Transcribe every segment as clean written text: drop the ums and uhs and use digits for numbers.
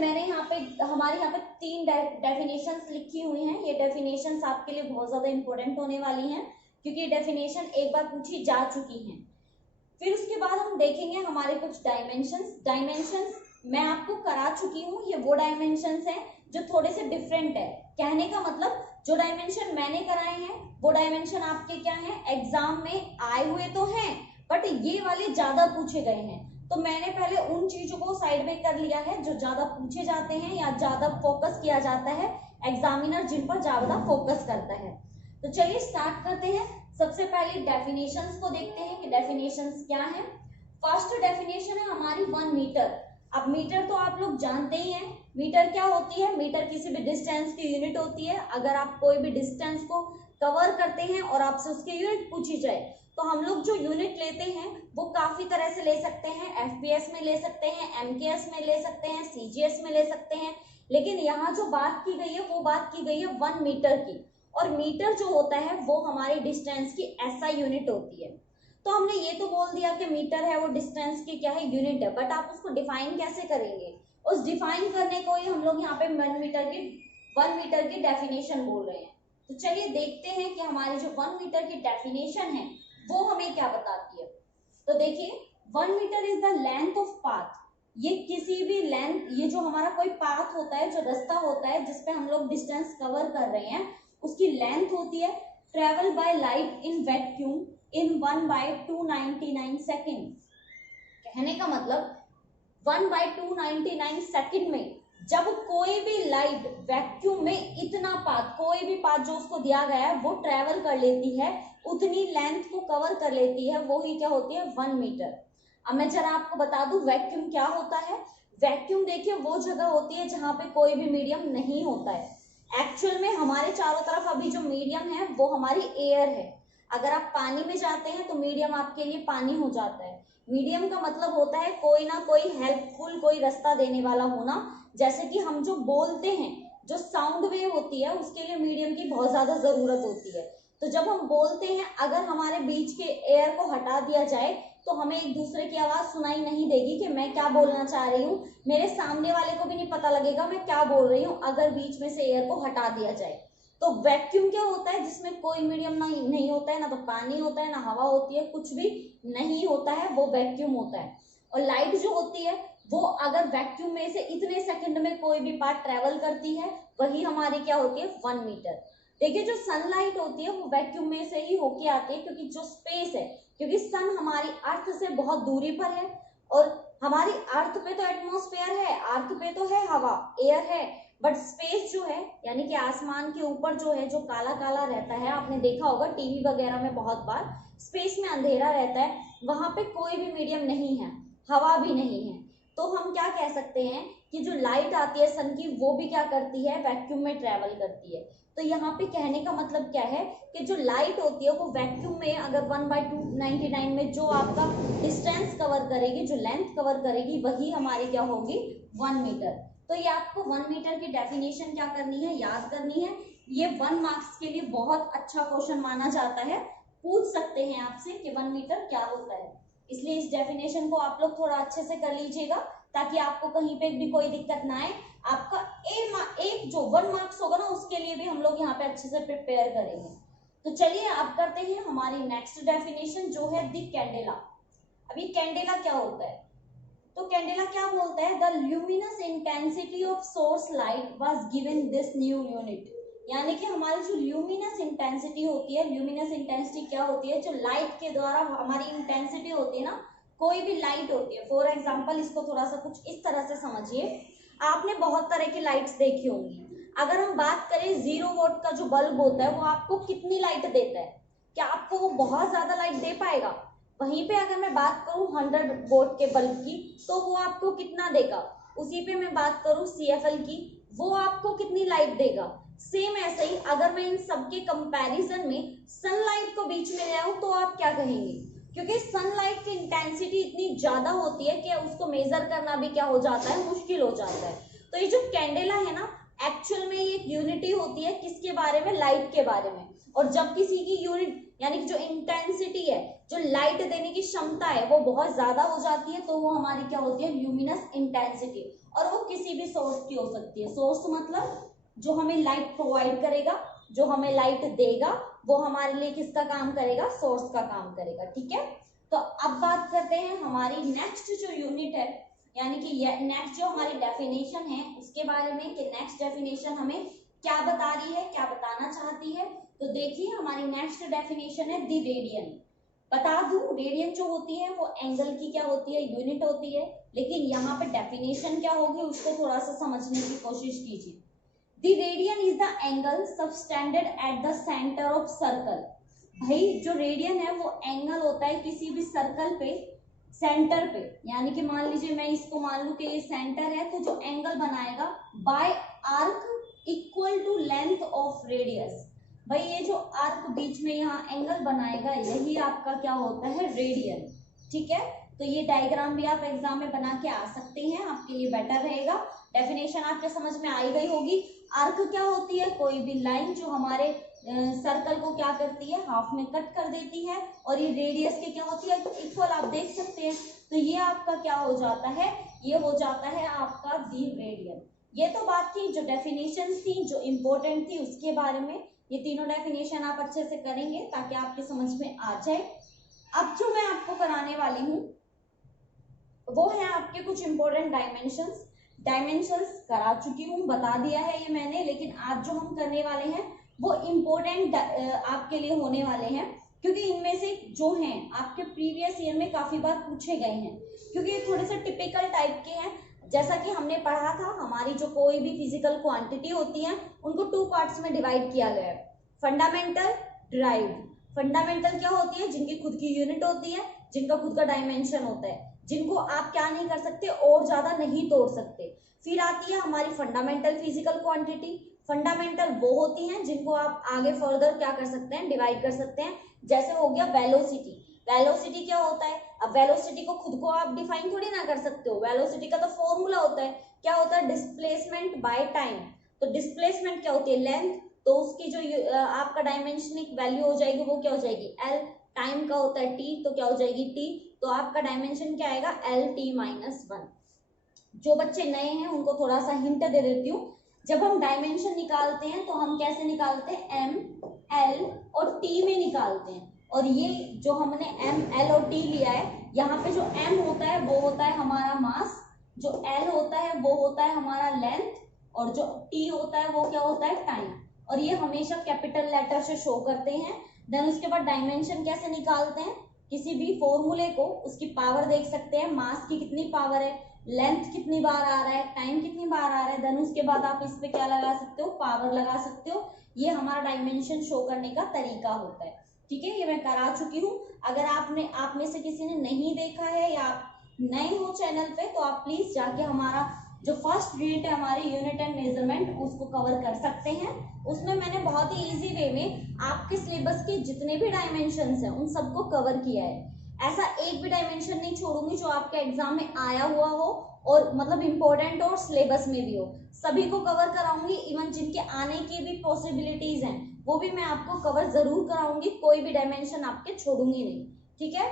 मैंने यहाँ पे हमारे यहाँ पे 3 डेफिनेशंस लिखी हुई हैं। ये डेफिनेशंस आपके लिए बहुत ज्यादा इंपॉर्टेंट होने वाली हैं क्योंकि डेफिनेशन एक बार पूछी जा चुकी हैं। फिर उसके बाद हम देखेंगे हमारे कुछ डायमेंशंस मैं आपको करा चुकी हूँ। ये वो डायमेंशंस हैं जो थोड़े से डिफरेंट है। कहने का मतलब जो डायमेंशन मैंने कराए हैं वो डायमेंशन आपके क्या है, एग्जाम में आए हुए तो हैं, बट ये वाले ज्यादा पूछे गए हैं। तो मैंने पहले उन चीजों को साइड में कर लिया है जो ज्यादा पूछे जाते हैं या ज्यादा फोकस किया जाता है, एग्जामिनर जिन पर ज्यादा फोकस करता है। तो चलिए स्टार्ट करते हैं। सबसे पहले डेफिनेशंस को देखते हैं कि डेफिनेशंस क्या है। फर्स्ट डेफिनेशन है हमारी 1 मीटर। अब मीटर तो आप लोग जानते ही हैं। मीटर क्या होती है? मीटर किसी भी डिस्टेंस की यूनिट होती है। अगर आप कोई भी डिस्टेंस को कवर करते हैं और आपसे उसकी यूनिट पूछी जाए तो हम लोग जो यूनिट लेते हैं वो काफी तरह से ले सकते हैं। एफपीएस में ले सकते हैं, एमकेएस में ले सकते हैं, सीजीएस में ले सकते हैं, लेकिन यहाँ जो बात की गई है वो बात की गई है 1 मीटर की। और मीटर जो होता है वो हमारी डिस्टेंस की एसआई यूनिट होती है। तो हमने ये तो बोल दिया कि मीटर है वो डिस्टेंस की क्या है, यूनिट है, बट आप उसको डिफाइन कैसे करेंगे? उस डिफाइन करने को ही हम लोग यहाँ पे 1 मीटर की डेफिनेशन बोल रहे हैं। तो चलिए देखते हैं कि हमारी जो 1 मीटर की डेफिनेशन है वो हमें क्या बताती है। तो देखिए 1 metre is the length of path. ये किसी भी लेंथ, ये जो हमारा कोई पाथ होता है, जो रास्ता होता है जिसपे हम लोग डिस्टेंस कवर कर रहे हैं, उसकी लेंथ होती है travel by light in vacuum in 1/299 second. कहने का मतलब 1/299 सेकेंड में जब कोई भी लाइट वैक्यूम में इतना पाथ, कोई भी पाथ जो उसको दिया गया है वो ट्रेवल कर लेती है, उतनी लेंथ को कवर कर लेती है, वो ही क्या होती है 1 मीटर। अब मैं जरा आपको बता दूं वैक्यूम क्या होता है। वैक्यूम देखिए वो जगह होती है जहां पे कोई भी मीडियम नहीं होता है। एक्चुअल में हमारे चारों तरफ अभी जो मीडियम है वो हमारी एयर है। अगर आप पानी में जाते हैं तो मीडियम आपके लिए पानी हो जाता है। मीडियम का मतलब होता है कोई ना कोई हेल्पफुल, कोई रास्ता देने वाला होना। जैसे कि हम जो बोलते हैं, जो साउंड वेव होती है उसके लिए मीडियम की बहुत ज्यादा जरूरत होती है। तो जब हम बोलते हैं अगर हमारे बीच के एयर को हटा दिया जाए तो हमें एक दूसरे की आवाज सुनाई नहीं देगी कि मैं क्या बोलना चाह रही हूँ, मेरे सामने वाले को भी नहीं पता लगेगा मैं क्या बोल रही हूँ अगर बीच में से एयर को हटा दिया जाए। तो वैक्यूम क्या होता है? जिसमें कोई मीडियम नहीं होता है, ना तो पानी होता है, ना हवा होती है, कुछ भी नहीं होता है, वो वैक्यूम होता है। और लाइट जो होती है वो अगर वैक्यूम में से इतने सेकंड में कोई भी पार्ट ट्रेवल करती है वही हमारी क्या होती है 1 मीटर। देखिए जो सनलाइट होती है वो वैक्यूम में से ही होके आती है, क्योंकि जो स्पेस है, क्योंकि सन हमारी अर्थ से बहुत दूरी पर है और हमारी अर्थ पे तो एटमॉस्फेयर है, अर्थ पे तो है हवा, एयर है, बट स्पेस जो है यानी कि आसमान के ऊपर जो है, जो काला काला रहता है, आपने देखा होगा टीवी वगैरह में बहुत बार, स्पेस में अंधेरा रहता है, वहां पे कोई भी मीडियम नहीं है, हवा भी नहीं है। तो हम क्या कह सकते हैं कि जो लाइट आती है सन की वो भी क्या करती है, वैक्यूम में ट्रेवल करती है। तो यहाँ पे कहने का मतलब क्या है कि जो लाइट होती है वो वैक्यूम में अगर 1/299 में जो आपका डिस्टेंस कवर करेगी, जो लेंथ कवर करेगी, वही हमारी क्या होगी 1 मीटर। तो ये आपको 1 मीटर की डेफिनेशन क्या करनी है, याद करनी है। ये 1 मार्क्स के लिए बहुत अच्छा क्वेश्चन माना जाता है, पूछ सकते हैं आपसे कि 1 मीटर क्या होता है। इसलिए इस डेफिनेशन को आप लोग थोड़ा अच्छे से कर लीजिएगा ताकि आपको कहीं पे भी कोई दिक्कत ना आए। आपका एक जो 1 मार्क्स होगा ना उसके लिए भी हम लोग यहाँ पे अच्छे से प्रिपेयर करेंगे। तो चलिए आप करते हैं हमारी नेक्स्ट डेफिनेशन जो है दी कैंडेला। अभी कैंडेला क्या होता है? तो कैंडेला क्या बोलता है, the luminous intensity of source light was given this new unit. यानी कि हमारी जो ल्यूमिनस इंटेंसिटी होती है, ल्यूमिनस इंटेंसिटी क्या होती है, जो लाइट के द्वारा हमारी इंटेंसिटी होती है ना, कोई भी लाइट होती है। फॉर एग्जाम्पल इसको थोड़ा सा कुछ इस तरह से समझिए, आपने बहुत तरह की लाइट्स देखी होंगी। अगर हम बात करें 0 वोल्ट का जो बल्ब होता है वो आपको कितनी लाइट देता है? क्या आपको वो बहुत ज्यादा लाइट दे पाएगा? वहीं पे अगर मैं बात करूं 100 वोल्ट के बल्ब की तो वो आपको कितना देगा? उसी पे मैं बात करूं CFL की, वो आपको कितनी लाइट देगा? सेम ऐसे ही अगर मैं इन सबके कंपैरिजन में सनलाइट को बीच में ले आऊं तो आप क्या कहेंगे? क्योंकि सनलाइट की इंटेंसिटी इतनी ज्यादा होती है कि उसको मेजर करना भी क्या हो जाता है, मुश्किल हो जाता है। तो ये जो कैंडेला है ना, एक्चुअल में ये यूनिटी होती है किसके बारे में, लाइट के बारे में। और जब किसी की यूनिट यानी कि जो इंटेंसिटी है, जो लाइट देने की क्षमता है वो बहुत ज्यादा हो जाती है तो वो हमारी क्या होती है, ल्यूमिनस इंटेंसिटी। और वो किसी भी सोर्स की हो सकती है। सोर्स मतलब जो हमें लाइट प्रोवाइड करेगा, जो हमें लाइट देगा, वो हमारे लिए किसका काम करेगा, सोर्स का काम करेगा। ठीक है, तो अब बात करते हैं हमारी नेक्स्ट जो यूनिट है, यानी कि नेक्स्ट जो हमारी डेफिनेशन है उसके बारे में, कि नेक्स्ट डेफिनेशन हमें क्या बता रही है, क्या बताना चाहती है। तो देखिए हमारी नेक्स्ट डेफिनेशन है दी रेडियन। बता दूं, रेडियन जो होती है वो एंगल की क्या होती है, यूनिट होती है। लेकिन यहाँ पे डेफिनेशन क्या होगी उसको थोड़ा सा समझने की कोशिश कीजिए। The radian is the angle subtended at the centre of circle. भाई जो रेडियन है वो एंगल होता है किसी भी सर्कल पे, सेंटर पे। यानी कि मान लीजिए मैं इसको मान लूं कि ये सेंटर है, तो जो एंगल बनाएगा by arc equal to length of radius. भाई ये जो आर्क बीच में यहाँ एंगल बनाएगा यही आपका क्या होता है, रेडियन। ठीक है, तो ये डायग्राम भी आप एग्जाम में बना के आ सकते हैं, आपके लिए बेटर रहेगा। डेफिनेशन आपके समझ में आई गई होगी। आर्क क्या होती है, कोई भी लाइन जो हमारे सर्कल को क्या करती है, हाफ में कट कर देती है। और ये रेडियस की क्या होती है, इक्वल, आप देख सकते हैं। तो ये आपका क्या हो जाता है, ये हो जाता है आपका दी रेडियन। ये तो बात थी जो डेफिनेशन थी, जो इंपॉर्टेंट थी उसके बारे में। ये तीनों डेफिनेशन आप अच्छे से करेंगे ताकि आपके समझ में आ जाए। अब जो मैं आपको कराने वाली हूँ वो है आपके कुछ इंपॉर्टेंट डायमेंशंस करा चुकी हूँ, बता दिया है ये मैंने। लेकिन आज जो हम करने वाले हैं वो इम्पोर्टेंट आपके लिए होने वाले हैं, क्योंकि इनमें से जो हैं आपके प्रीवियस ईयर में काफी बार पूछे गए हैं, क्योंकि ये थोड़े से टिपिकल टाइप के हैं। जैसा कि हमने पढ़ा था, हमारी जो कोई भी फिजिकल क्वांटिटी होती है उनको 2 पार्ट्स में डिवाइड किया गया है, फंडामेंटल, डिराइव्ड। फंडामेंटल क्या होती है, जिनकी खुद की यूनिट होती है, जिनका खुद का डायमेंशन होता है, जिनको आप क्या नहीं कर सकते, और ज्यादा नहीं तोड़ सकते। फिर आती है हमारी फंडामेंटल फिजिकल क्वांटिटी। फंडामेंटल वो होती हैं जिनको आप आगे फर्दर क्या कर सकते हैं, डिवाइड कर सकते हैं। जैसे हो गया वेलोसिटी। वेलोसिटी क्या होता है, अब वेलोसिटी को खुद को आप डिफाइन थोड़ी ना कर सकते हो, वेलोसिटी का तो फॉर्मूला होता है, क्या होता है, डिस्प्लेसमेंट बाय टाइम। तो डिस्प्लेसमेंट क्या होती है, लेंथ, तो उसकी जो आपका डायमेंशनिक वैल्यू हो जाएगी वो क्या हो जाएगी, एल। टाइम का होता है टी, तो क्या हो जाएगी टी, तो आपका डायमेंशन क्या आएगा, एल टी माइनस 1। जो बच्चे नए हैं उनको थोड़ा सा हिंट दे देती हूँ। जब हम डायमेंशन निकालते हैं तो हम कैसे निकालते हैं, एम, एल और टी में निकालते हैं। और ये जो हमने एम, एल और टी लिया है, यहाँ पे जो एम होता है वो होता है हमारा मास, जो एल होता है वो होता है हमारा लेंथ, और जो टी होता है वो क्या होता है, टाइम। और ये हमेशा कैपिटल लेटर से शो करते हैं। देन उसके बाद डायमेंशन कैसे निकालते हैं, किसी भी फॉर्मूले को उसकी पावर देख सकते हैं, मास की कितनी पावर है, लेंथ कितनी बार आ रहा है, टाइम कितनी बार आ रहा है। देन उसके बाद आप इस पे क्या लगा सकते हो, पावर लगा सकते हो। ये हमारा डायमेंशन शो करने का तरीका होता है। ठीक है, ये मैं करा चुकी हूँ। अगर आप में से किसी ने नहीं देखा है या आप नए हो चैनल पे, तो आप प्लीज जाके हमारा जो फर्स्ट यूनिट है हमारी यूनिट एंड मेजरमेंट, उसको कवर कर सकते हैं। उसमें मैंने बहुत ही इजी वे में आपके सिलेबस के जितने भी डायमेंशंस हैं उन सबको कवर किया है। ऐसा एक भी डायमेंशन नहीं छोड़ूंगी जो आपके एग्जाम में आया हुआ हो और मतलब इंपॉर्टेंट और सिलेबस में भी हो, सभी को कवर कराऊंगी। इवन जिनके आने की भी पॉसिबिलिटीज हैं वो भी मैं आपको कवर जरूर कराऊंगी, कोई भी डायमेंशन आपके छोड़ूंगी नहीं। ठीक है,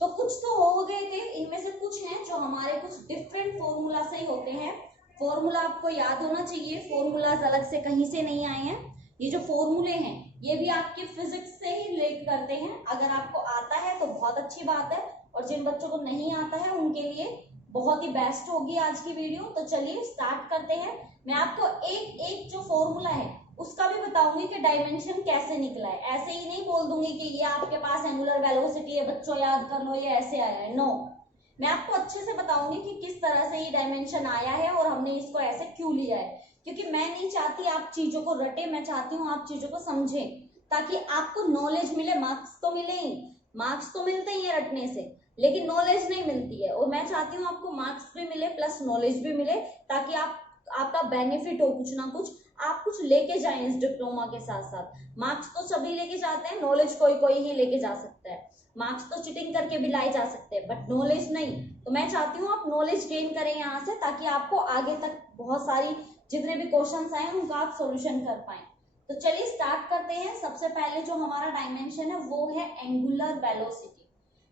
तो कुछ तो हो गए थे, इनमें से कुछ हैं जो हमारे कुछ डिफरेंट फॉर्मूला से ही होते हैं। फॉर्मूला आपको याद होना चाहिए, फॉर्मूलाज अलग से कहीं से नहीं आए हैं। ये जो फॉर्मूले हैं ये भी आपके फिजिक्स से ही रिलेट करते हैं। अगर आपको आता है तो बहुत अच्छी बात है, और जिन बच्चों को नहीं आता है उनके लिए बहुत ही बेस्ट होगी आज की वीडियो। तो चलिए स्टार्ट करते हैं। मैं आपको एक एक जो फॉर्मूला है उसका भी बताऊंगी कि डायमेंशन कैसे निकला है। ऐसे ही नहीं बोल दूंगी कि ये आपके पास एंगुलर वेलोसिटी है, बच्चों याद कर लो, ये ऐसे आया है। नो, मैं आपको अच्छे से बताऊंगी कि किस तरह से ये डायमेंशन आया है और हमने इसको ऐसे क्यों लिया है। क्योंकि मैं नहीं चाहती आप चीजों को रटे, मैं चाहती हूँ आप चीजों को समझें, ताकि आपको नॉलेज मिले। मार्क्स तो मिले ही, मार्क्स तो मिलते ही है रटने से, लेकिन नॉलेज नहीं मिलती है। और मैं चाहती हूँ आपको मार्क्स भी मिले प्लस नॉलेज भी मिले, ताकि आपका बेनिफिट हो, कुछ ना कुछ आप कुछ लेके जाएं इस डिप्लोमा के साथ साथ। मार्क्स तो सभी लेके जाते हैं, नॉलेज कोई कोई ही लेके जा सकता है। मार्क्स तो चीटिंग करके भी लाए जा सकते हैं बट नॉलेज नहीं। तो मैं चाहती हूँ आप नॉलेज गेन करें यहाँ से, ताकि आपको आगे तक बहुत सारी जितने भी क्वेश्चंस आए उनका आप सॉल्यूशन कर पाए। तो चलिए स्टार्ट करते हैं। सबसे पहले जो हमारा डायमेंशन है वो है एंगुलर वेलोसिटी।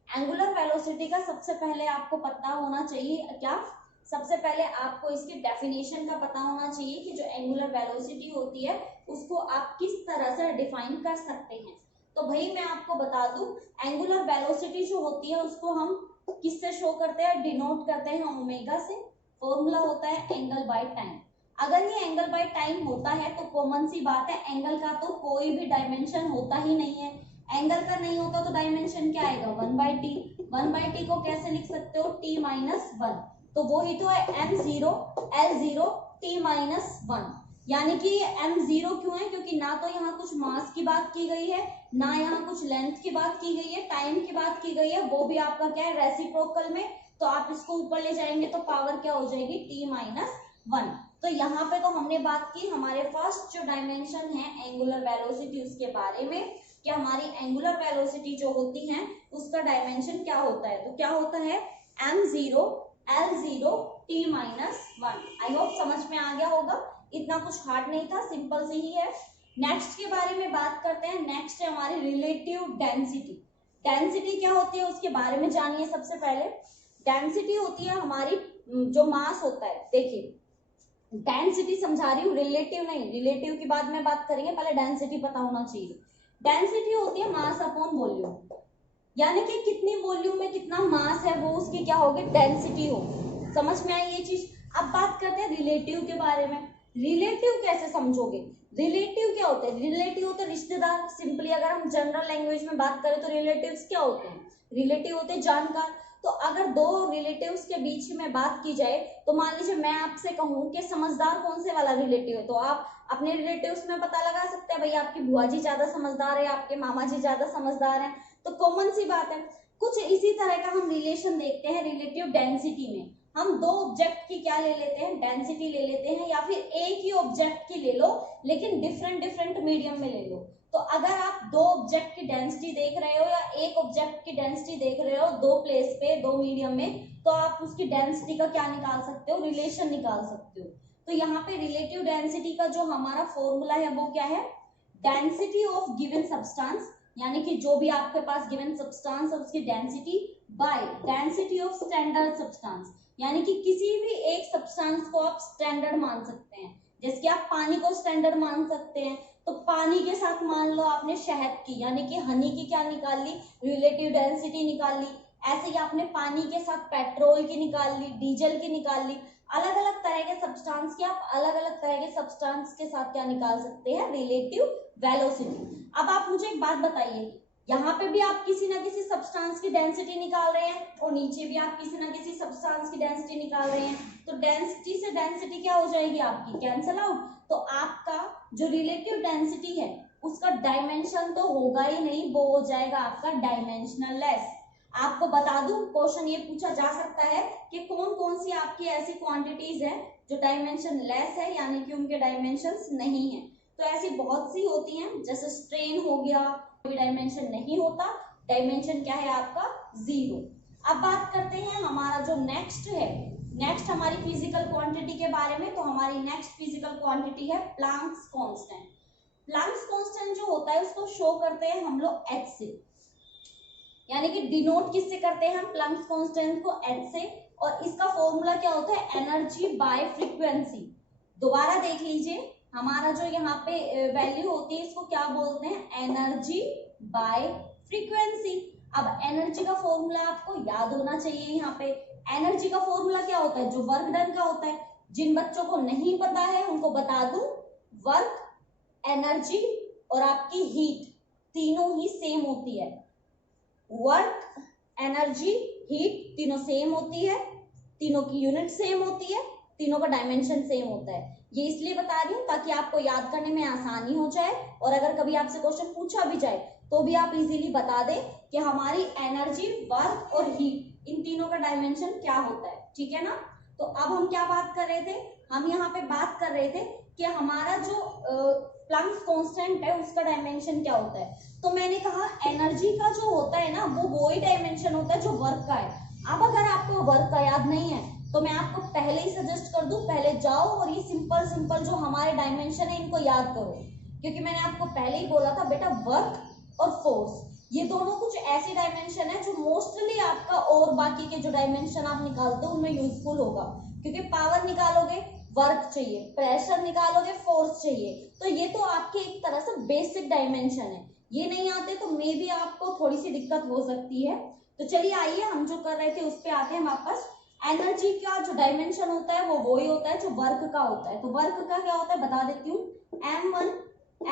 एंगुलर वेलोसिटी का सबसे पहले आपको पता होना चाहिए क्या, सबसे पहले आपको इसकी डेफिनेशन का पता होना चाहिए कि जो एंगुलर वेलोसिटी होती है उसको आप किस तरह से डिफाइन कर सकते हैं। तो भाई मैं आपको बता दूं, एंगुलर वेलोसिटी जो होती है उसको हम किससे शो करते हैं, डिनोट करते हैं ओमेगा से। फॉर्मूला होता है एंगल बाय टाइम। अगर ये एंगल बाय टाइम होता है तो कॉमन सी बात है, एंगल का तो कोई भी डायमेंशन होता ही नहीं है। एंगल का नहीं होता तो डायमेंशन क्या आएगा, 1/t। 1/t को कैसे लिख सकते हो, t माइनस 1। तो वो ही तो है m0 L0 t माइनस 1। यानी कि m0 क्यों है, क्योंकि ना तो यहाँ कुछ मास की बात की गई है, ना यहाँ कुछ लेंथ की बात की गई है, टाइम की बात की गई है, वो भी आपका क्या है रेसिप्रोकल में। तो आप इसको ऊपर ले जाएंगे तो पावर क्या हो जाएगी, t माइनस 1। तो यहाँ पे तो हमने बात की हमारे फर्स्ट जो डायमेंशन है एंगुलर वेलोसिटी उसके बारे में, कि हमारी एंगुलर वेलोसिटी जो होती है उसका डायमेंशन क्या होता है। तो क्या होता है, m0 L0 t minus 1। I hope समझ में आ गया होगा, इतना कुछ हार्ड नहीं था, सिंपल से ही है। नेक्स्ट के बारे में बात करते हैं। नेक्स्ट है हमारी रिलेटिव डेंसिटी। डेंसिटी क्या होती है उसके बारे में जानिए। सबसे पहले डेंसिटी होती है हमारी जो मास होता है। देखिए डेंसिटी समझा रही हूँ, रिलेटिव नहीं, रिलेटिव की बाद में बात करेंगे, पहले डेंसिटी पता होना चाहिए। डेंसिटी होती है मास अपॉन वॉल्यूम, यानी कि कितनी वॉल्यूम में कितना मास है वो उसकी क्या होगी, डेंसिटी होगी। समझ में आई ये चीज। अब बात करते हैं रिलेटिव के बारे में। रिलेटिव कैसे समझोगे, रिलेटिव क्या होते हैं, रिलेटिव होते हैं रिश्तेदार। सिंपली अगर हम जनरल लैंग्वेज में बात करें तो रिलेटिव्स क्या होते हैं, रिलेटिव होते हैं जानकार। तो अगर दो रिलेटिव्स के बीच में बात की जाए तो मान लीजिए मैं आपसे कहूँ कि समझदार कौन से वाला रिलेटिव है, तो आप अपने रिलेटिव्स में पता लगा सकते हैं, भाई आपकी बुआ जी ज्यादा समझदार है, आपके मामा जी ज्यादा समझदार है। तो कॉमन सी बात है। कुछ इसी तरह का हम रिलेशन देखते हैं रिलेटिव डेंसिटी में। हम दो ऑब्जेक्ट की क्या ले लेते हैं, डेंसिटी ले लेते हैं, या फिर एक ही ऑब्जेक्ट की ले लो लेकिन डिफरेंट डिफरेंट मीडियम में ले लो। तो अगर आप दो ऑब्जेक्ट की डेंसिटी देख रहे हो या एक ऑब्जेक्ट की डेंसिटी देख रहे हो दो प्लेस पे, दो मीडियम में, तो आप उसकी डेंसिटी का क्या निकाल सकते हो, रिलेशन निकाल सकते हो। तो यहाँ पे रिलेटिव डेंसिटी का जो हमारा फॉर्मूला है वो क्या है, डेंसिटी ऑफ गिवन सब्सटेंस, यानी कि जो भी आपके पास गिवन सब्सटेंस है उसकी density by density of standard substance, यानी कि किसी भी एक सब्सटेंस को आप स्टैंडर्ड मान सकते हैं। जैसे कि आप पानी को स्टैंडर्ड मान सकते हैं, तो पानी के साथ मान लो आपने शहद की यानी कि हनी की क्या निकाल ली, रिलेटिव डेंसिटी निकाल ली। ऐसे ही आपने पानी के साथ पेट्रोल की निकाल ली, डीजल की निकाल ली। अलग अलग तरह के सब्सटेंस की आप अलग अलग तरह के सब्सटेंस के साथ क्या निकाल सकते हैं, रिलेटिव वेलोसिटी। अब आप मुझे एक बात बताइए, यहाँ पे भी आप किसी ना किसी सब्सटेंस की डेंसिटी निकाल रहे हैं और नीचे भी आप किसी ना किसी सब्सटेंस की डेंसिटी निकाल रहे हैं, तो डेंसिटी से डेंसिटी क्या हो जाएगी आपकी, कैंसल आउट। तो आपका जो रिलेटिव डेंसिटी है उसका डायमेंशन तो होगा ही नहीं, वो हो जाएगा आपका डायमेंशनल लेस। आपको बता दूं क्वेश्चन ये पूछा जा सकता है कि कौन कौन सी आपकी ऐसी क्वांटिटीज है जो डायमेंशन लेस है, यानी कि उनके डायमेंशंस नहीं है। तो ऐसी बहुत सी होती हैं, जैसे स्ट्रेन हो गया, कोई डायमेंशन नहीं होता, डायमेंशन क्या है आपका 0। अब बात करते हैं हमारा जो नेक्स्ट है, नेक्स्ट हमारी फिजिकल क्वांटिटी के बारे में। तो हमारी नेक्स्ट फिजिकल क्वांटिटी है प्लैंक्स कांस्टेंट। प्लैंक्स कांस्टेंट जो होता है उसको शो करते हैं हम लोग h से, यानी कि डिनोट किससे करते हैं हम प्लैंक्स कांस्टेंट को, h से। और इसका फॉर्मूला क्या होता है, एनर्जी बाय फ्रीक्वेंसी। दोबारा देख लीजिए, हमारा जो यहाँ पे वैल्यू होती है इसको क्या बोलते हैं, एनर्जी बाय फ्रीक्वेंसी। अब एनर्जी का फॉर्मूला आपको याद होना चाहिए। यहाँ पे एनर्जी का फॉर्मूला क्या होता है, जो वर्क डन का होता है। जिन बच्चों को नहीं पता है उनको बता दूं, वर्क, एनर्जी और आपकी हीट तीनों ही सेम होती है। वर्क, एनर्जी, हीट तीनों सेम होती है, तीनों की यूनिट सेम होती है, तीनों का डायमेंशन सेम होता है। ये इसलिए बता रही हूँ ताकि आपको याद करने में आसानी हो जाए, और अगर कभी आपसे क्वेश्चन पूछा भी जाए तो भी आप इजीली बता दें कि हमारी एनर्जी, वर्क और हीट इन तीनों का डायमेंशन क्या होता है। ठीक है ना। तो अब हम क्या बात कर रहे थे, हम यहाँ पे बात कर रहे थे कि हमारा जो प्लैंक्स कांस्टेंट है उसका डायमेंशन क्या होता है? तो मैंने कहा एनर्जी का जो होता है ना वो ही डायमेंशन होता है जो वर्क का है। अब अगर आपको वर्क का याद नहीं है तो मैं आपको पहले ही सजेस्ट कर दूं, पहले जाओ और ये सिंपल सिंपल जो हमारे डायमेंशन है इनको याद करो, क्योंकि मैंने आपको पहले ही बोला था बेटा वर्क और फोर्स ये दोनों कुछ ऐसे डायमेंशन है जो मोस्टली आपका और बाकी के जो डायमेंशन आप निकालते हो उनमें यूजफुल होगा, क्योंकि पावर निकालोगे वर्क चाहिए, प्रेशर निकालोगे फोर्स चाहिए, तो ये तो आपके एक तरह से बेसिक डायमेंशन है। ये नहीं आते तो मे बी आपको थोड़ी सी दिक्कत हो सकती है। तो चलिए आइए हम जो कर रहे थे उस पर आते हैं वापस। एनर्जी का जो डायमेंशन होता है वो ही होता है जो वर्क का होता है। तो वर्क का क्या होता है बता देती हूँ, m1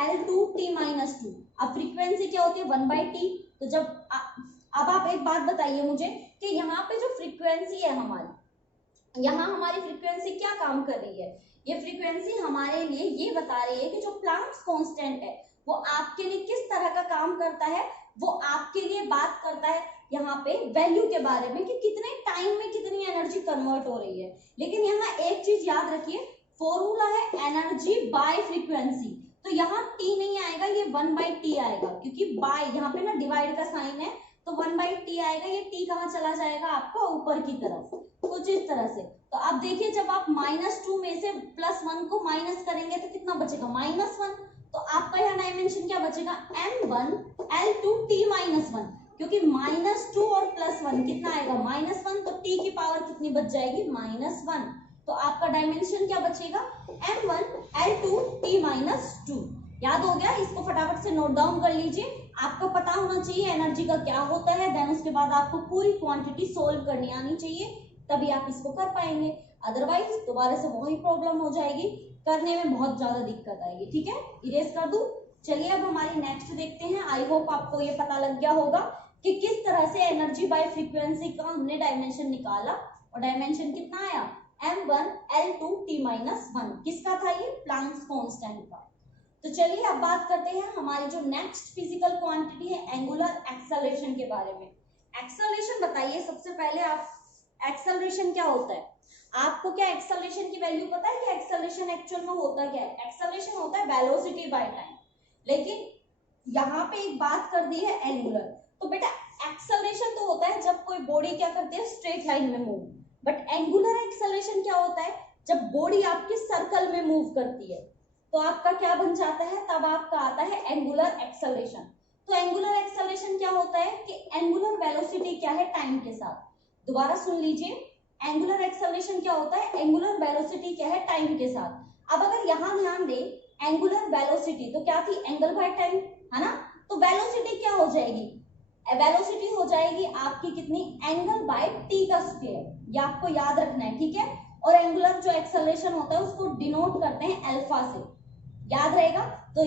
L2 T-2। अब फ्रीक्वेंसी क्या होती है 1/t। तो जब अब आप एक बात बताइए मुझे कि यहाँ पे जो फ्रीक्वेंसी है हमारी, यहाँ हमारी फ्रीक्वेंसी क्या काम कर रही है? ये फ्रीक्वेंसी हमारे लिए ये बता रही है कि जो प्लैंक्स कांस्टेंट है वो आपके लिए किस तरह का काम करता है, वो आपके लिए बात करता है यहाँ पे वैल्यू के बारे में कि कितने टाइम में कितनी एनर्जी कन्वर्ट हो रही है। लेकिन यहाँ एक चीज याद रखिए, फॉर्मूला है एनर्जी बाय फ्रीक्वेंसी, तो यहाँ टी नहीं आएगा, ये 1/t आएगा, क्योंकि बाय यहाँ पे ना डिवाइड का साइन है तो 1/t आएगा। ये t कहाँ चला जाएगा आपका ऊपर की तरफ, कुछ इस तरह से। तो अब देखिए जब आप -2 में से +1 को माइनस करेंगे तो कितना बचेगा -1। तो आपका यहाँ डायमेंशन क्या बचेगा m1 L2 T-1, क्योंकि -2 और +1 कितना आएगा -1, तो t की पावर कितनी बच जाएगी -1। तो आपका डायमेंशन क्या बचेगा m1 L2 T-2। याद हो गया? इसको फटाफट से नोट डाउन कर लीजिए। आपको पता होना चाहिए एनर्जी का क्या होता है, देन उसके बाद आपको पूरी क्वांटिटी सोल्व करनी आनी चाहिए, तभी आप इसको कर पाएंगे। अदरवाइज दोबारा से वही प्रॉब्लम हो जाएगी, करने में बहुत ज्यादा दिक्कत आएगी। ठीक है, इरेज कर दूं। चलिए अब हमारी नेक्स्ट देखते हैं। आई होप आपको ये पता लग गया होगा कि किस तरह से एनर्जी बाय फ्रीक्वेंसी का हमने डायमेंशन निकाला, और डायमेंशन कितना आया m1 L2 T-1। किसका था ये? प्लैंक्स कांस्टेंट का। तो चलिए अब बात करते हैं हमारी जो नेक्स्ट फिजिकल क्वांटिटी है एंगुलर एक्सेलरेशन के बारे में। एक्सेलरेशन बताइए सबसे पहले आप, एक्सेलरेशन क्या होता है? आपको क्या एक्सेलरेशन की वैल्यू पता है कि एक्सेलरेशन एक्चुअल में होता क्या है? एक्सेलरेशन होता है वेलोसिटी बाय टाइम, लेकिन यहाँ पे एक बात कर दी है एंगुलर। तो बेटा एक्सेलरेशन तो होता है जब कोई बॉडी क्या करती है स्ट्रेट लाइन में मूव, बट एंगुलर एक्सेलरेशन क्या होता है जब बॉडी आपकी सर्कल में मूव करती है, तो आपका क्या बन जाता है, तब आपका आता है एंगुलर एक्सेलरेशन। तो एंगुलर एक्सेलरेशन क्या होता है कि एंगुलर वेलोसिटी क्या है टाइम के साथ। दोबारा सुन लीजिए, एंगुलर एक्सेलरेशन क्या होता है, एंगुलर वेलोसिटी क्या है टाइम के साथ। अब अगर यहाँ ध्यान दें एंगुलर वेलोसिटी तो क्या थी, एंगल बाय टाइम, है ना? तो वेलोसिटी क्या हो जाएगी, वेलोसिटी हो जाएगी आपकी कितनी, एंगल बाय टी का स्क्वायर। ये आपको याद रखना है, ठीक है? और एंगुलर जो एक्सेलरेशन होता है उसको डिनोट करते हैं अल्फा से, याद रहेगा। तो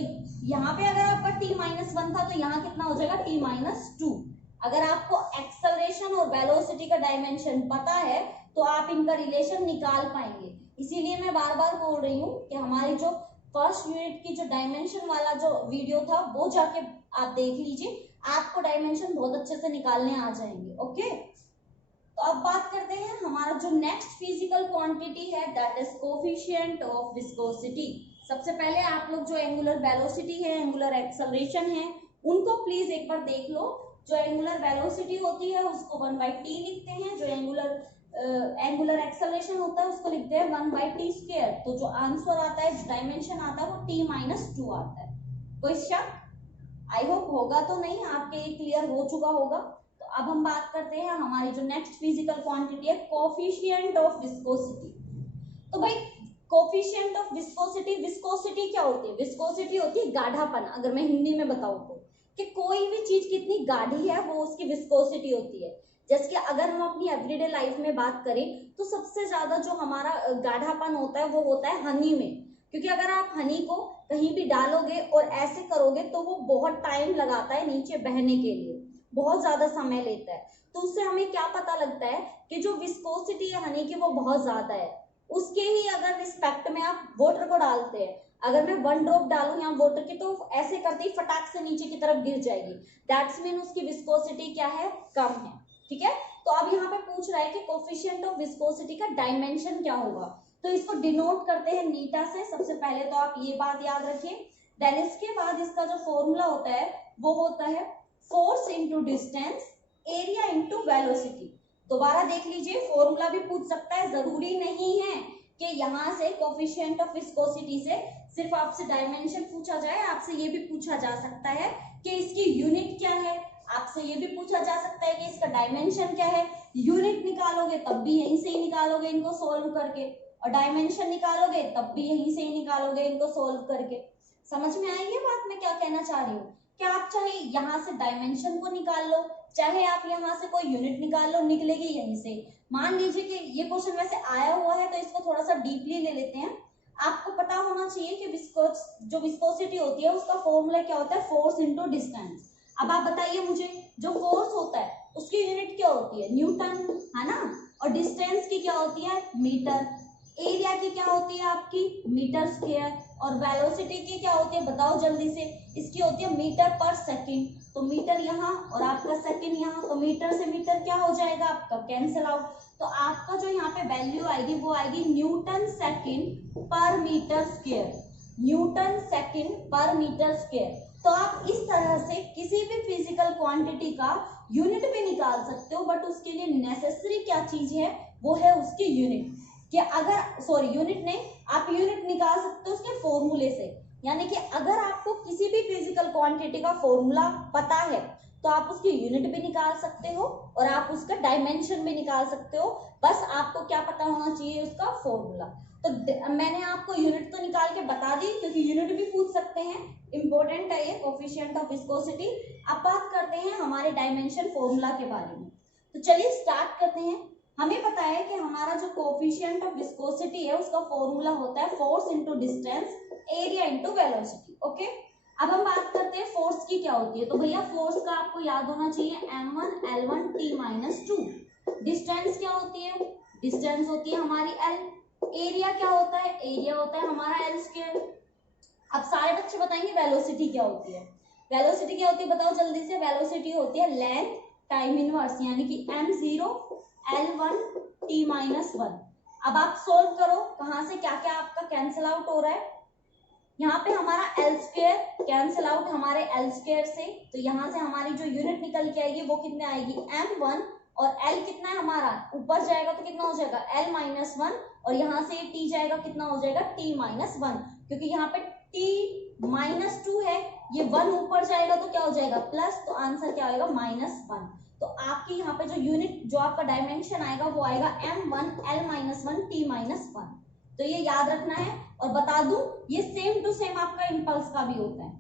यहाँ पे अगर आपका t-1 था तो यहाँ कितना हो जाएगा t-2। अगर आपको एक्सेलरेशन और वेलोसिटी का डायमेंशन पता है तो आप इनका रिलेशन निकाल पाएंगे। इसीलिए मैं बार बार बोल रही हूँ कि हमारी जो फर्स्ट यूनिट की जो डायमेंशन वाला जो वीडियो था वो जाके आप देख लीजिए, आपको डायमेंशन बहुत अच्छे से निकालने आ जाएंगे। ओके, तो अब बात करते हैं हमारा जो नेक्स्ट फिजिकल क्वांटिटी है, that is coefficient of viscosity. सबसे पहले आप लोग जो एंगुलर वेलोसिटी है, एंगुलर एक्सेलरेशन है, उनको प्लीज एक बार देख लो। जो एंगुलर वेलोसिटी होती है उसको 1/t लिखते हैं, जो एंगुलर एक्सेलरेशन होता है उसको लिखते हैं 1/t²। तो जो आंसर आता है, जो डायमेंशन आता है वो t-2 आता है। कोई शक? आई होप होगा तो नहीं, आपके लिए क्लियर हो चुका होगा। तो अब हम बात करते हैं हमारी जो नेक्स्ट फिजिकल क्वांटिटी है, कोफिशिएंट ऑफ विस्कोसिटी। तो भाई कोफिशिएंट ऑफ विस्कोसिटी, विस्कोसिटी क्या होती है? विस्कोसिटी होती है गाढ़ापन। अगर मैं हिंदी में बताऊं तो कि कोई भी चीज कितनी गाढ़ी है वो उसकी विस्कोसिटी होती है। जैसे कि अगर हम अपनी एवरीडे लाइफ में बात करें तो सबसे ज्यादा जो हमारा गाढ़ापन होता है वो होता है हनी में, क्योंकि अगर आप हनी को कहीं भी डालोगे और ऐसे करोगे तो वो बहुत टाइम लगाता है नीचे बहने के लिए, बहुत ज्यादा समय लेता है। तो उससे हमें क्या पता लगता है कि जो विस्कोसिटी है हनी की वो बहुत ज्यादा है। उसके ही अगर रिस्पेक्ट में आप वाटर को डालते हैं, अगर मैं 1 ड्रॉप डालूं यहाँ वाटर की तो ऐसे करते ही फटाक से नीचे की तरफ गिर जाएगी, दैट्स मीन उसकी विस्कोसिटी क्या है, कम है। ठीक है, तो अब यहाँ पे पूछ रहा है कि कोफिशिएंट ऑफ विस्कोसिटी का डायमेंशन क्या होगा, तो इसको डिनोट करते हैं नीटा से। सबसे पहले तो आप ये बात याद रखिए, देन इसके बाद इसका जो फॉर्मूला होता है वो होता है force into distance area into velocity. दोबारा देख लीजिए, फॉर्मूला भी पूछ सकता है, जरूरी नहीं है कि यहाँ से कोफिशिएंट ऑफ विस्कोसिटी से सिर्फ आपसे डायमेंशन पूछा जाए, आपसे ये भी पूछा जा सकता है कि इसकी यूनिट क्या है, आपसे ये भी पूछा जा सकता है कि इसका डायमेंशन क्या है। यूनिट निकालोगे तब भी यहीं से ही निकालोगे इनको सोल्व करके, और डायमेंशन निकालोगे तब भी यहीं से ही निकालोगे इनको सोल्व करके। समझ में आई ये बात मैं क्या कहना चाह रही हूँ? क्या आप चाहे यहाँ से डायमेंशन को निकाल लो, चाहे आप यहाँ से कोई यूनिट निकाल लो, निकलेगी यहीं से। मान लीजिए कि ये क्वेश्चन वैसे आया हुआ है तो इसको थोड़ा सा डीपली ले लेते हैं। आपको पता होना चाहिए कि जो विस्कोसिटी होती है उसका फॉर्मूला क्या होता है, फोर्स इंटू डिस्टेंस। अब आप बताइए मुझे, जो फोर्स होता है उसकी यूनिट क्या होती है, न्यूटन, है ना, और डिस्टेंस की क्या होती है, मीटर, एरिया की क्या होती है आपकी, मीटर स्क्वायर, और वेलोसिटी की क्या होती है बताओ जल्दी से, इसकी होती है मीटर पर सेकंड। तो मीटर यहाँ और आपका सेकंड यहाँ, तो मीटर से मीटर क्या हो जाएगा आपका, कैंसिल आउट। तो आपका जो यहाँ पे वैल्यू आएगी वो आएगी न्यूटन सेकंड पर मीटर स्क्वायर, न्यूटन सेकंड पर मीटर स्क्वायर। तो आप इस तरह से किसी भी फिजिकल क्वांटिटी का यूनिट भी निकाल सकते हो, बट उसके लिए नेसेसरी क्या चीज है, वो है उसकी यूनिट। कि अगर यूनिट नहीं, आप यूनिट निकाल सकते हो उसके फॉर्मूले से। यानी कि अगर आपको किसी भी फिजिकल क्वांटिटी का फॉर्मूला पता है तो आप उसकी यूनिट भी निकाल सकते हो और आप उसका डायमेंशन भी निकाल सकते हो, बस आपको क्या पता होना चाहिए, उसका फॉर्मूला। तो मैंने आपको यूनिट तो निकाल के बता दी, क्योंकि यूनिट भी पूछ सकते हैं, इंपॉर्टेंट है ये, कोफिशिएंट ऑफ विस्कोसिटी। अब बात करते हैं हमारे डायमेंशन फॉर्मूला के बारे में। तो चलिए स्टार्ट करते हैं। हमें पता है कि हमारा जो कोफिशिएंट ऑफ विस्कोसिटी है उसका फॉर्मूला होता है force into distance area into velocity. Okay, अब हम बात करते हैं फोर्स की क्या होती है। तो भैया फोर्स का आपको याद होना चाहिए m1 l1 t-2। डिस्टेंस क्या होती है, डिस्टेंस होती है हमारी l। एरिया क्या होता है, एरिया होता है हमारा l स्क्वायर। अब सारे बच्चे बताएंगे वेलोसिटी क्या होती है। वेलोसिटी क्या होती है बताओ जल्दी से। वेलोसिटी होती है लेंथ टाइम इनवर्स, यानी कि m0 l1 t-1। अब आप सोल्व करो, कहां से क्या क्या आपका कैंसिल आउट हो रहा है। यहाँ पे हमारा एल स्क्वायर कैंसिल आउट हमारे एल स्क्वायर से, तो यहाँ से हमारी जो यूनिट निकल के आएगी वो कितने आएगी, m1, और l कितना है हमारा, ऊपर जाएगा तो कितना हो जाएगा l-1, और यहाँ से t जाएगा कितना हो जाएगा t-1, क्योंकि यहाँ पे t-2 है, ये 1 ऊपर जाएगा तो क्या हो जाएगा प्लस, तो आंसर क्या आएगा -1। तो आपकी यहाँ पे जो यूनिट, जो आपका डायमेंशन आएगा वो आएगा m1 l-1 t-1। तो ये याद रखना है। और बता दूं, ये सेम टू सेम आपका इम्पल्स का भी होता है।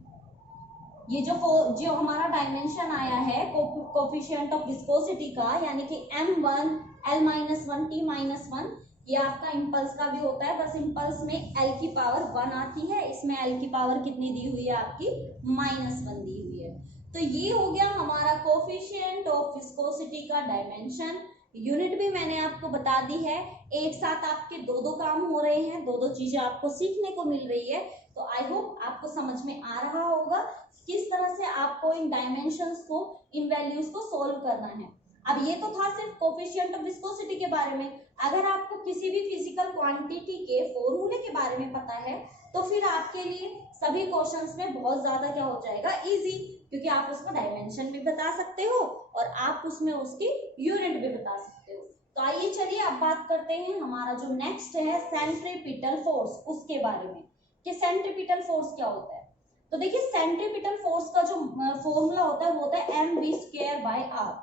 ये जो हमारा डायमेंशन आया है कोफिशिएंट ऑफ विस्कोसिटी का, यानी कि m1 l-1 t-1, ये आपका इम्पल्स का भी होता है। बस इम्पल्स में l की पावर 1 आती है, इसमें l की पावर कितनी दी हुई है आपकी, -1 दी हुई है। तो ये हो गया हमारा कोफिशिएंट ऑफ विस्कोसिटी का डायमेंशन। यूनिट भी मैंने आपको बता दी है। एक साथ आपके दो काम हो रहे हैं, दो चीजें आपको सीखने को मिल रही है। तो आई होप आपको समझ में आ रहा होगा किस तरह से आपको इन डायमेंशंस को, इन वैल्यूज को सोल्व करना है। अब ये तो था सिर्फ कोफिशिएंट ऑफ विस्कोसिटी के बारे में। अगर आपको किसी भी फिजिकल क्वांटिटी के फॉर्मूले के बारे में पता है तो फिर आपके लिए सभी क्वेश्चंस में बहुत ज्यादा क्या हो जाएगा, इजी, क्योंकि आप उसका डायमेंशन भी बता सकते हो और आप उसमें उसकी यूनिट भी बता सकते हो। तो आइए चलिए अब बात करते हैं हमारा जो नेक्स्ट है सेंट्रीपिटल फोर्स, उसके बारे में कि सेंट्रीपिटल फोर्स क्या होता है। तो देखिए सेंट्रीपिटल फोर्स का जो फॉर्मूला होता है वो होता है mv²/r।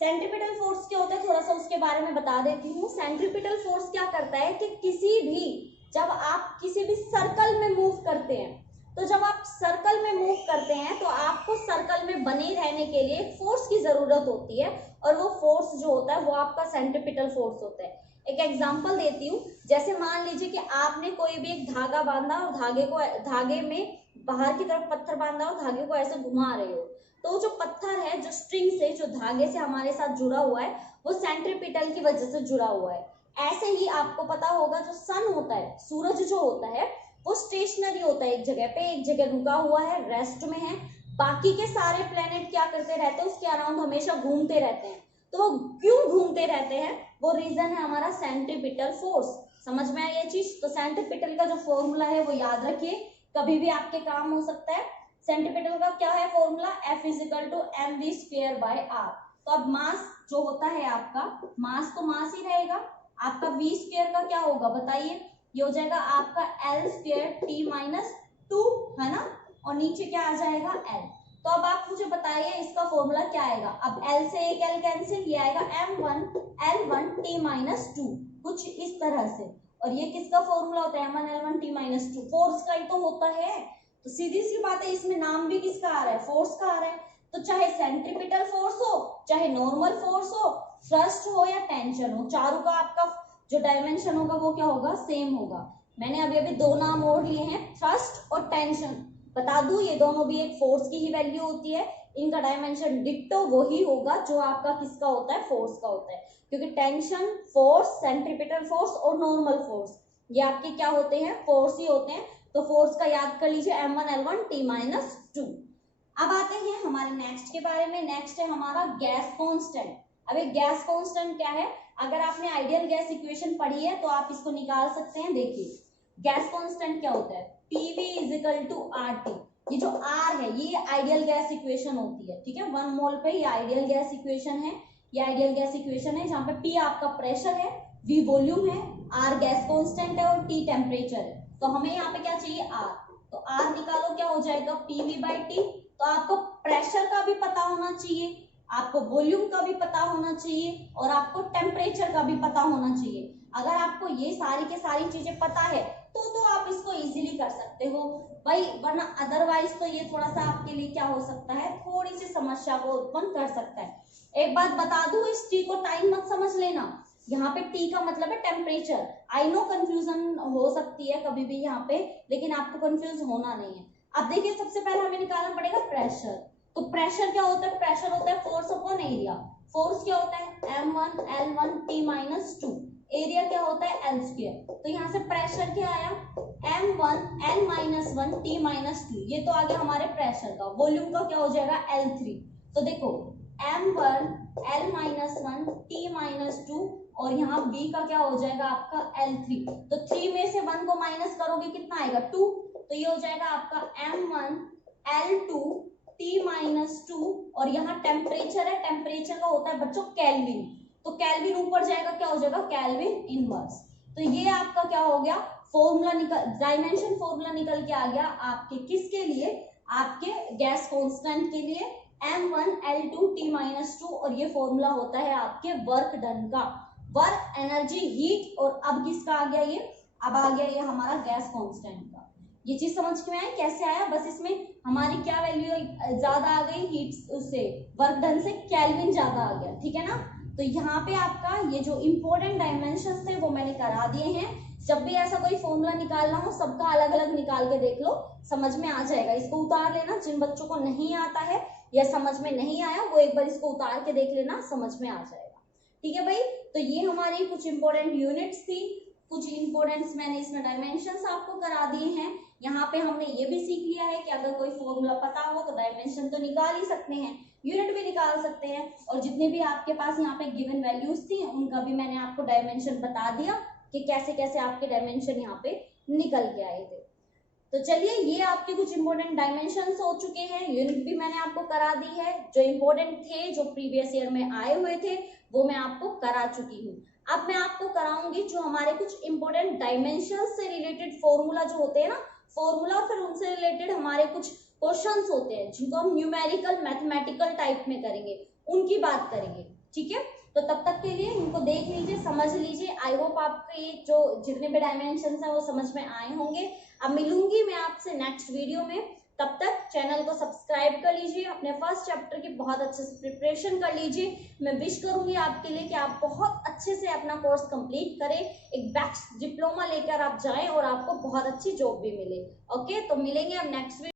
सेंट्रीपिटल फोर्स क्या होता है थोड़ा सा उसके बारे में बता देती हूँ। सेंट्रीपिटल फोर्स क्या करता है कि किसी भी, जब आप किसी भी सर्कल में मूव करते हैं, तो जब आप सर्कल में मूव करते हैं तो आपको सर्कल में बने रहने के लिए फोर्स की जरूरत होती है, और वो फोर्स जो होता है वो आपका सेंट्रीपिटल फोर्स होता है। एक एग्जांपल देती हूँ, जैसे मान लीजिए कि आपने कोई भी एक धागा बांधा और धागे में बाहर की तरफ पत्थर बांधा और धागे को ऐसे घुमा रहे हो, तो जो पत्थर है, जो स्ट्रिंग से, जो धागे से हमारे साथ जुड़ा हुआ है, वो सेंट्रीपिटल की वजह से जुड़ा हुआ है। ऐसे ही आपको पता होगा जो सन होता है, सूरज जो होता है, वो स्टेशनरी होता है, एक जगह पे, एक जगह रुका हुआ है, रेस्ट में है। बाकी के सारे प्लेनेट क्या करते रहते हैं, उसके अराउंड हमेशा घूमते रहते हैं। तो वो क्यों घूमते रहते हैं, वो रीजन है हमारा सेंट्रीपिटल फोर्स। समझ में आया ये चीज। तो सेंट्रीपिटल का जो फॉर्मूला है वो याद रखिए कभी भी आपके काम हो सकता है। सेंटीमीटर का क्या है formula, F is equal to mv²/r। तो अब मास जो होता है आपका, मास तो मास ही रहेगा, आपका v² का क्या होगा बताइए, ये हो जाएगा आपका L²T-2 है ना, और नीचे क्या आ जाएगा L। तो अब आप मुझे बताइए इसका फॉर्मूला क्या आएगा। अब L से एक L कैंसिल, ये आएगा m1L1T-2, कुछ इस तरह से। और ये किसका फॉर्मूला होता है, m1L1T-2, फोर्स का ही तो होता है। तो सीधी सी बात है, इसमें नाम भी किसका आ रहा है, फोर्स का आ रहा है। तो चाहे सेंट्रीपिटल फोर्स हो, चाहे नॉर्मल फोर्स हो, थ्रस्ट हो या टेंशन हो, चारों का आपका जो डायमेंशन होगा वो क्या होगा, सेम होगा। मैंने अभी अभी दो नाम और लिए हैं, थ्रस्ट और टेंशन। बता दूं ये दोनों भी एक फोर्स की ही वैल्यू होती है, इनका डायमेंशन डिट्टो वही होगा जो आपका किसका होता है, फोर्स का होता है। क्योंकि टेंशन फोर्स, सेंट्रीपिटल फोर्स और नॉर्मल फोर्स ये आपके क्या होते हैं, फोर्स ही होते हैं। तो फोर्स का याद कर लीजिए m1L1T-2। अब आते हैं हमारे नेक्स्ट के बारे में। नेक्स्ट है हमारा गैस कांस्टेंट। अब एक गैस कांस्टेंट क्या है, अगर आपने आइडियल गैस इक्वेशन पढ़ी है तो आप इसको निकाल सकते हैं। देखिए गैस कांस्टेंट क्या होता है, PV इजिकल टू RT। ये जो R है ये आइडियल गैस इक्वेशन होती है, ठीक है। 1 मोल पे ये आइडियल गैस इक्वेशन है, ये आइडियल गैस इक्वेशन है जहाँ पे P आपका प्रेशर है, V वॉल्यूम है, R गैस कांस्टेंट है और T टेम्परेचर है। तो हमें यहाँ पे क्या चाहिए, R। तो R निकालो, क्या हो जाएगा PV/T। तो आपको प्रेशर का भी पता होना चाहिए, आपको वॉल्यूम का भी पता होना चाहिए और आपको टेम्परेचर का भी पता होना चाहिए। अगर आपको ये सारी के सारी चीजें पता है तो आप इसको इजीली कर सकते हो भाई, वरना अदरवाइज तो ये थोड़ा सा आपके लिए क्या हो सकता है, थोड़ी सी समस्या को उत्पन्न कर सकता है। एक बात बता दूं, इस T को टाइम मत समझ लेना, यहाँ पे T का मतलब है टेम्परेचर। आई नो कंफ्यूजन हो सकती है कभी भी यहाँ पे, लेकिन आपको कंफ्यूज होना नहीं है। अब देखिए सबसे पहले हमें निकालना पड़ेगा प्रेशर। तो प्रेशर क्या होता है, प्रेशर होता है फोर्स अपॉन एरिया। फोर्स क्या होता है m1L1T-2, एरिया क्या होता है L²। तो यहाँ से प्रेशर क्या आया m1L-1T-2, ये तो आ गया हमारे प्रेशर का। वॉल्यूम का क्या हो जाएगा L3। तो देखो m1L-1T-2 और यहाँ B का क्या हो जाएगा आपका L3। तो 3 में से 1 को माइनस करोगे कितना आएगा 2। तो ये हो जाएगा आपका m1L2T-2 और यहाँ टेम्परेचर है, टेम्परेचर का होता है बच्चों केल्विन। तो केल्विन ऊपर जाएगा, क्या हो जाएगा केल्विन इनवर्स। तो ये आपका क्या हो गया, फॉर्मूला निकल, डायमेंशन फॉर्मूला निकल के आ गया आपके किसके लिए, आपके गैस कांस्टेंट के लिए m1L2T-2। और ये फॉर्मूला होता है आपके वर्क डन का, वर्क एनर्जी हीट। और अब किसका आ गया ये, अब आ गया ये हमारा गैस कांस्टेंट का। ये चीज समझ में आया कैसे आया, बस इसमें हमारी क्या वैल्यू ज्यादा आ गई, हीट उससे वर्क डन से केल्विन ज्यादा आ गया, ठीक है ना। तो यहाँ पे आपका ये जो इंपॉर्टेंट डायमेंशंस थे वो मैंने करा दिए हैं। जब भी ऐसा कोई फॉर्मूला निकालना हो सबका अलग अलग निकाल के देख लो, समझ में आ जाएगा। इसको उतार लेना, जिन बच्चों को नहीं आता है या समझ में नहीं आया वो एक बार इसको उतार के देख लेना, समझ में आ जाएगा, ठीक है भाई। तो ये हमारी कुछ इंपॉर्टेंट यूनिट्स थी, कुछ इंपॉर्टेंट्स मैंने इसमें डायमेंशंस आपको करा दिए हैं। यहाँ पे हमने ये भी सीख लिया है कि अगर कोई फॉर्मूला पता हो तो डायमेंशन तो निकाल ही सकते हैं, यूनिट भी निकाल सकते हैं। और जितने भी आपके पास यहाँ पे गिवन वैल्यूज थी उनका भी मैंने आपको डायमेंशन बता दिया कि कैसे कैसे आपके डायमेंशन यहाँ पे निकल के आए थे। तो चलिए ये आपके कुछ इंपॉर्टेंट डायमेंशंस हो चुके हैं, यूनिट भी मैंने आपको करा दी है। जो इंपॉर्टेंट थे, जो प्रीवियस ईयर में आए हुए थे वो मैं आपको करा चुकी हूँ। अब मैं आपको कराऊंगी जो हमारे कुछ इंपॉर्टेंट डायमेंशन से रिलेटेड फॉर्मूला जो होते हैं ना, फॉर्मूला फिर उनसे रिलेटेड हमारे कुछ क्वेश्चंस होते हैं जिनको हम न्यूमेरिकल मैथमेटिकल टाइप में करेंगे, उनकी बात करेंगे, ठीक है। तो तब तक के लिए इनको देख लीजिए, समझ लीजिए। आई होप आपके जो जितने भी डायमेंशंस हैं वो समझ में आए होंगे। अब मिलूंगी मैं आपसे नेक्स्ट वीडियो में, तब तक चैनल को सब्सक्राइब कर लीजिए, अपने फर्स्ट चैप्टर की बहुत अच्छे से प्रिपरेशन कर लीजिए। मैं विश करूंगी आपके लिए कि आप बहुत अच्छे से अपना कोर्स कंप्लीट करें, एक बेस्ट डिप्लोमा लेकर आप जाएं और आपको बहुत अच्छी जॉब भी मिले। ओके, तो मिलेंगे अब नेक्स्ट वीडियो।